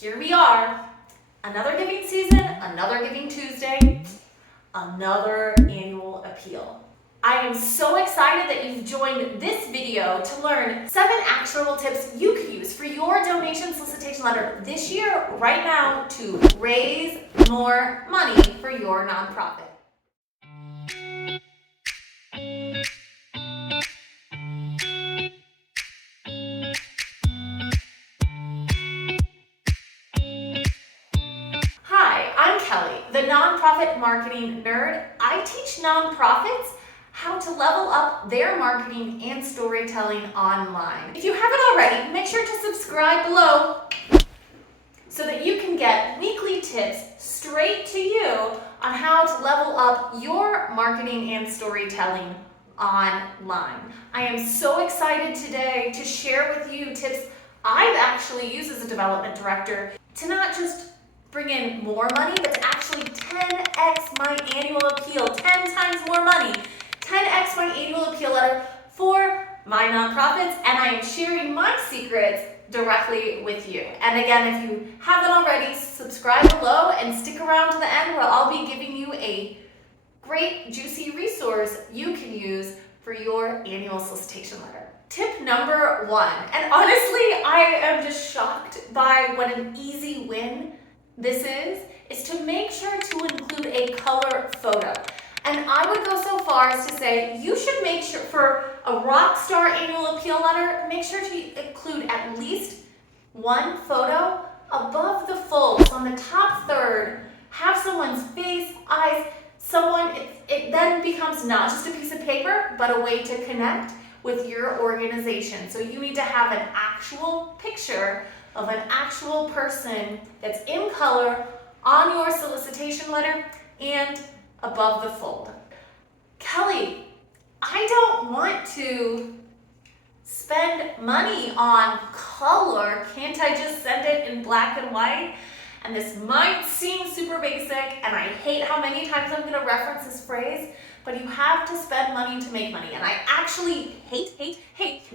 here we are, another giving season, another Giving Tuesday, another annual appeal. I am so excited that you've joined this video to learn 7 actionable tips you could use for your donation solicitation letter this year, right now, to raise more money for your nonprofit. Hi, I'm Kelly, the nonprofit marketing nerd. I teach nonprofits how to level up their marketing and storytelling online. If you haven't already, make sure to subscribe below so that you can get weekly tips straight to you on how to level up your marketing and storytelling online. I am so excited today to share with you tips I've actually used as a development director to not just bring in more money, but to actually 10x my annual appeal, 10 times more money, 10x my annual appeal letter for my nonprofits, and I am sharing my secrets directly with you. And again, if you haven't already, subscribe below and stick around to the end where I'll be giving you a great juicy resource you can use for your annual solicitation letter. Tip number 1, and honestly, I am just shocked by what an easy win this is to make sure to include a color photo. And I would go so far as to say you should make sure for a rock star annual appeal letter, make sure to include at least one photo above the fold. So on the top third, have someone's face, eyes, it then becomes not just a piece of paper, but a way to connect with your organization. So you need to have an actual picture of an actual person that's in color on your solicitation letter and above the fold. Kelly, I don't want to spend money on color. Can't I just send it in black and white? And this might seem super basic, and I hate how many times I'm gonna reference this phrase, but you have to spend money to make money. And I actually hate,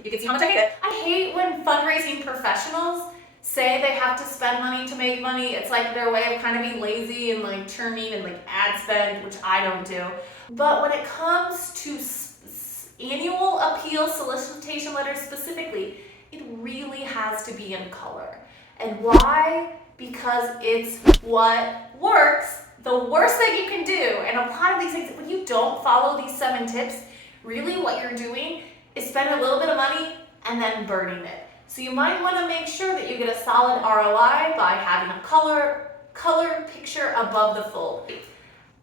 you can see how much I hate it. I hate when fundraising professionals say they have to spend money to make money. It's like their way of kind of being lazy and like churning and like ad spend, which I don't do. But when it comes to annual appeal solicitation letters specifically, it really has to be in color. And why? Because it's what works. The worst thing you can do, and a lot of these things, when you don't follow these 7 tips, really what you're doing is spend a little bit of money and then burning it. So you might want to make sure that you get a solid ROI by having a color picture above the fold.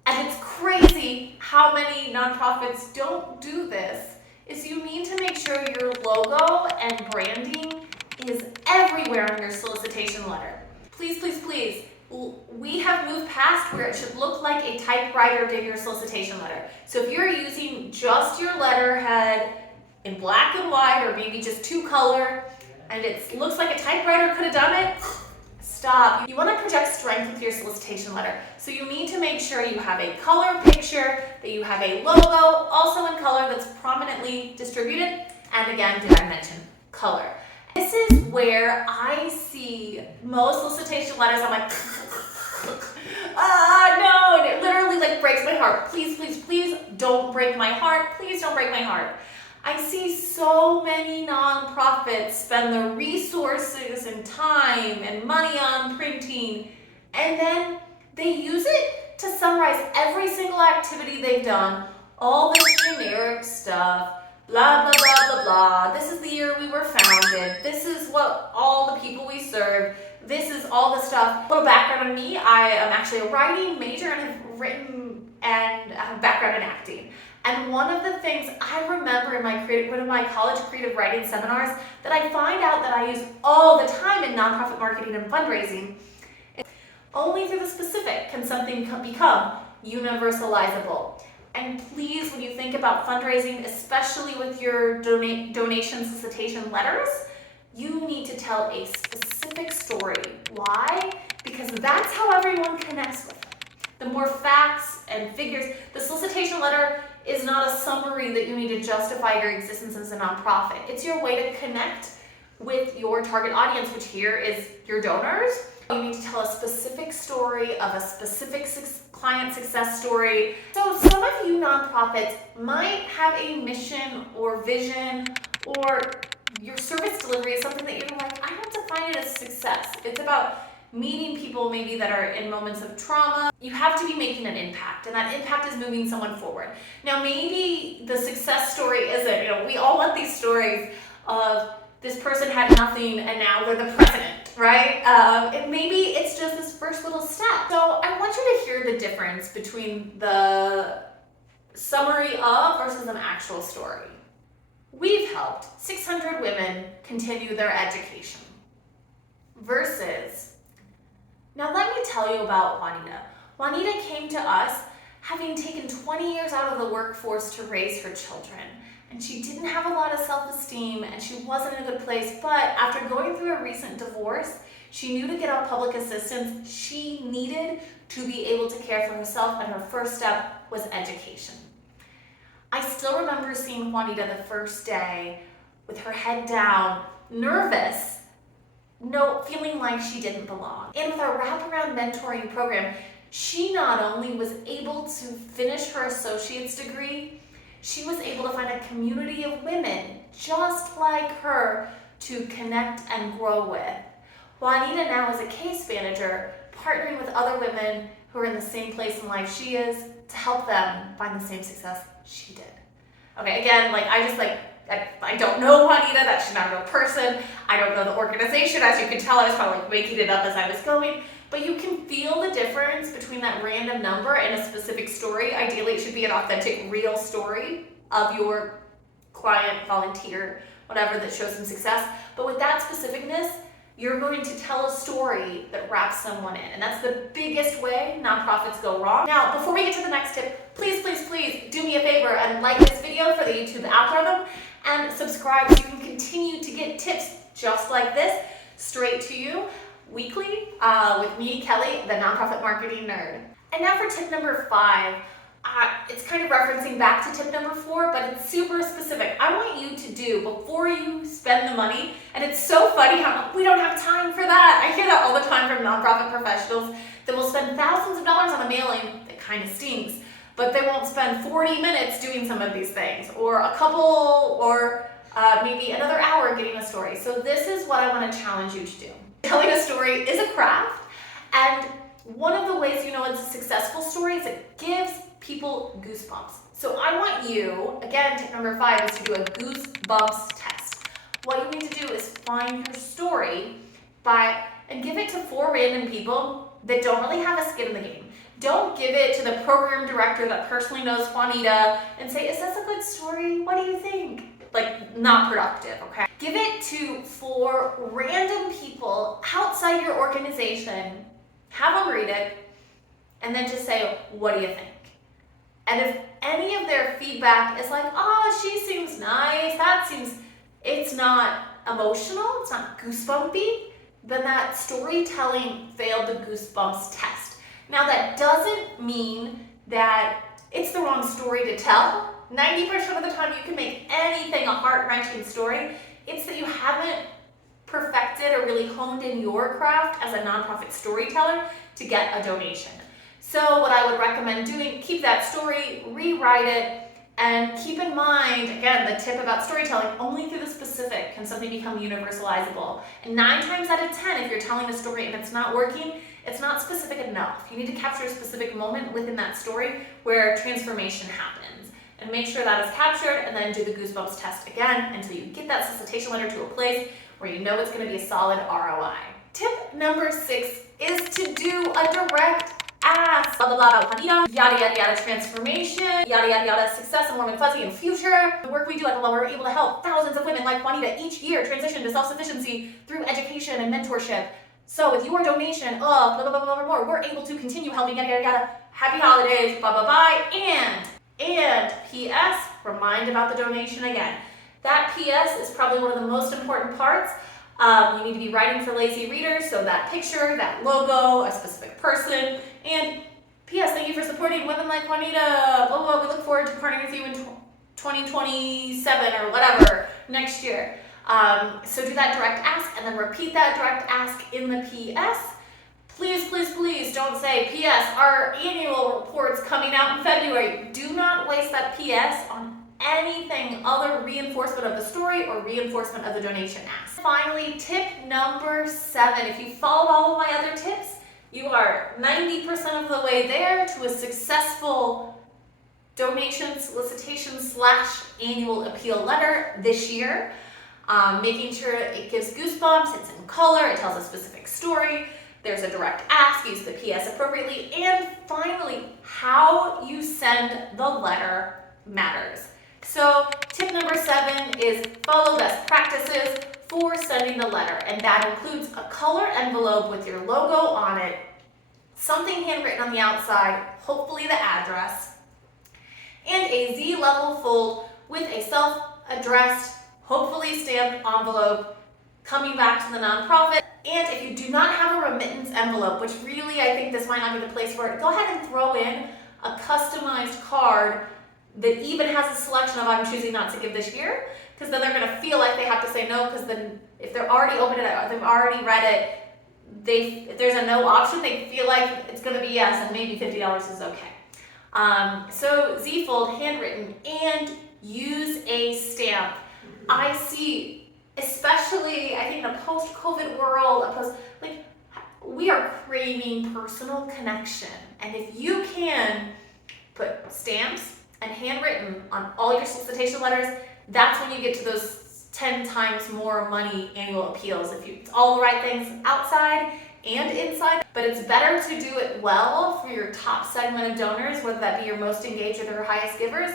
And it's crazy how many nonprofits don't do this, is you need to make sure your logo and branding is everywhere on your solicitation letter. Please, please, please. We have moved past where it should look like a typewriter did your solicitation letter. So if you're using just your letterhead in black and white, or maybe just 2 color, and it looks like a typewriter could have done it, stop. You want to project strength with your solicitation letter. So you need to make sure you have a color picture, that you have a logo also in color that's prominently distributed. And again, did I mention color? This is where I see most solicitation letters. I'm like, no, and it literally like breaks my heart. Please, please, please don't break my heart. Please don't break my heart. I see so many nonprofits spend the resources and time and money on printing, and then they use it to summarize every single activity they've done, all this generic stuff, blah, blah, blah, blah, blah. This is the year we were founded. This is what all the people we serve. This is all the stuff. A little background on me, I am actually a writing major and have written and have a background in acting. And one of the things I remember in one of my college creative writing seminars that I find out that I use all the time in nonprofit marketing and fundraising is only through the specific can something become universalizable. And please, when you think about fundraising, especially with your donation solicitation letters, you need to tell a specific story. Why? Because that's how everyone connects with it. The more facts and figures, the solicitation letter is not a summary that you need to justify your existence as a nonprofit. It's your way to connect with your target audience, which here is your donors. You need to tell a specific story of a specific client success story. So some of you nonprofits might have a mission or vision, or your service delivery is something that you're like, I don't define it as success. It's about meeting people maybe that are in moments of trauma. You have to be making an impact, and that impact is moving someone forward. Now maybe the success story isn't, we all want these stories of this person had nothing and now they're the president, right? And maybe it's just this first little step. So I want you to hear the difference between the summary of versus an actual story. We've helped 600 women continue their education versus, now let me tell you about Juanita. Juanita came to us having taken 20 years out of the workforce to raise her children. And she didn't have a lot of self-esteem and she wasn't in a good place. But after going through a recent divorce, she knew to get out public assistance, she needed to be able to care for herself, and her first step was education. I still remember seeing Juanita the first day with her head down, nervous, feeling like she didn't belong. And with our wraparound mentoring program, she not only was able to finish her associate's degree, she was able to find a community of women just like her to connect and grow with. Juanita now is a case manager, partnering with other women who are in the same place in life she is to help them find the same success she did. Okay, again, I don't know Juanita, that she's not a real person. I don't know the organization. As you can tell, I was probably making it up as I was going. But you can feel the difference between that random number and a specific story. Ideally, it should be an authentic, real story of your client, volunteer, whatever, that shows some success. But with that specificness, you're going to tell a story that wraps someone in. And that's the biggest way nonprofits go wrong. Now, before we get to the next tip, please do me a favor and like this video for the YouTube algorithm and subscribe so you can continue to get tips just like this straight to you weekly with me, Kelly, the nonprofit marketing nerd. And now for tip number 5. It's kind of referencing back to tip number 4, but it's super specific. I want you to do before you spend the money, and it's so funny how we don't have time for that. I hear that all the time from nonprofit professionals that will spend thousands of dollars on a mailing that kind of stinks, but they won't spend 40 minutes doing some of these things, or a couple, or maybe another hour getting a story. So this is what I want to challenge you to do. Telling a story is a craft, and one of the ways you know it's a successful story is it gives people goosebumps. So I want you, again, tip number 5 is to do a Goosebumps Test. What you need to do is find your story and give it to 4 random people that don't really have a skin in the game. Don't give it to the program director that personally knows Juanita and say, is this a good story? What do you think? Not productive, okay? Give it to 4 random people outside your organization, have them read it, and then just say, what do you think? And if any of their feedback is like, oh, she seems nice, it's not emotional, it's not goosebumpy, then that storytelling failed the Goosebumps test. Now that doesn't mean that it's the wrong story to tell. 90% of the time you can make anything a heart-wrenching story. It's that you haven't perfected or really honed in your craft as a nonprofit storyteller to get a donation. So what I would recommend doing, keep that story, rewrite it, and keep in mind, again, the tip about storytelling, only through the specific can something become universalizable. And 9 times out of 10, if you're telling a story and it's not working, it's not specific enough. You need to capture a specific moment within that story where transformation happens. And make sure that is captured, and then do the Goosebumps test again until you get that solicitation letter to a place where you know it's going to be a solid ROI. Tip number 6 is to do a direct ask. Blah, blah, blah about Juanita, yada, yada, yada, transformation, yada, yada, yada, success and warm and fuzzy and future. The work we do at the law, we're able to help thousands of women like Juanita each year transition to self-sufficiency through education and mentorship. So with your donation, blah, blah, blah, blah, blah, more, we're able to continue helping, yada, yada, yada. Happy holidays, blah, blah, blah, and P.S., remind about the donation again. That P.S. is probably one of the most important parts. You need to be writing for lazy readers, so that picture, that logo, a specific person, and P.S. thank you for supporting women like Juanita, blah, blah, blah. We look forward to partnering with you in 2027 or whatever next year. So do that direct ask and then repeat that direct ask in the P.S. Please, please, please don't say, P.S. our annual report's coming out in February. Do not waste that P.S. on anything other reinforcement of the story or reinforcement of the donation ask. Finally, tip number 7. If you followed all of my other tips, you are 90% of the way there to a successful donation solicitation / annual appeal letter this year. Making sure it gives goosebumps, it's in color, it tells a specific story, there's a direct ask, use the PS appropriately, and finally, how you send the letter matters. So tip number 7 is follow best practices for sending the letter, and that includes a color envelope with your logo on it, something handwritten on the outside, hopefully the address, and a Z-level fold with a self-addressed, hopefully stamped envelope coming back to the nonprofit. And if you do not have a remittance envelope, which really I think this might not be the place for it, go ahead and throw in a customized card that even has a selection of I'm choosing not to give this year, because then they're going to feel like they have to say no, because then if they're already opened it up, they've already read it, if there's a no option, they feel like it's going to be yes, and maybe $50 is okay. So Z-fold, handwritten, and use a stamp. I see, especially I think in a post-COVID world, we are craving personal connection. And if you can put stamps and handwritten on all your solicitation letters, that's when you get to those 10 times more money annual appeals. If it's all the right things outside and inside, but it's better to do it well for your top segment of donors, whether that be your most engaged or their highest givers,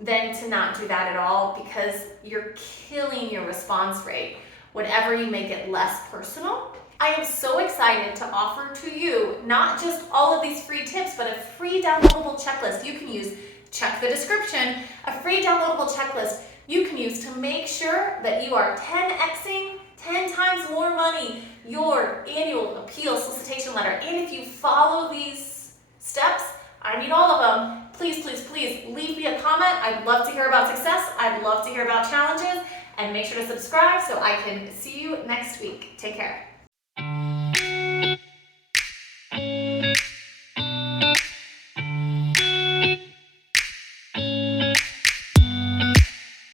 than to not do that at all, because you're killing your response rate whenever you make it less personal. I am so excited to offer to you not just all of these free tips, but a free downloadable checklist you can use. Check the description. A free downloadable checklist you can use to make sure that you are 10xing 10 times more money your annual appeal solicitation letter. And if you follow these steps, I need all of them. Please, please, please leave me a comment. I'd love to hear about success. I'd love to hear about challenges. And make sure to subscribe so I can see you next week. Take care.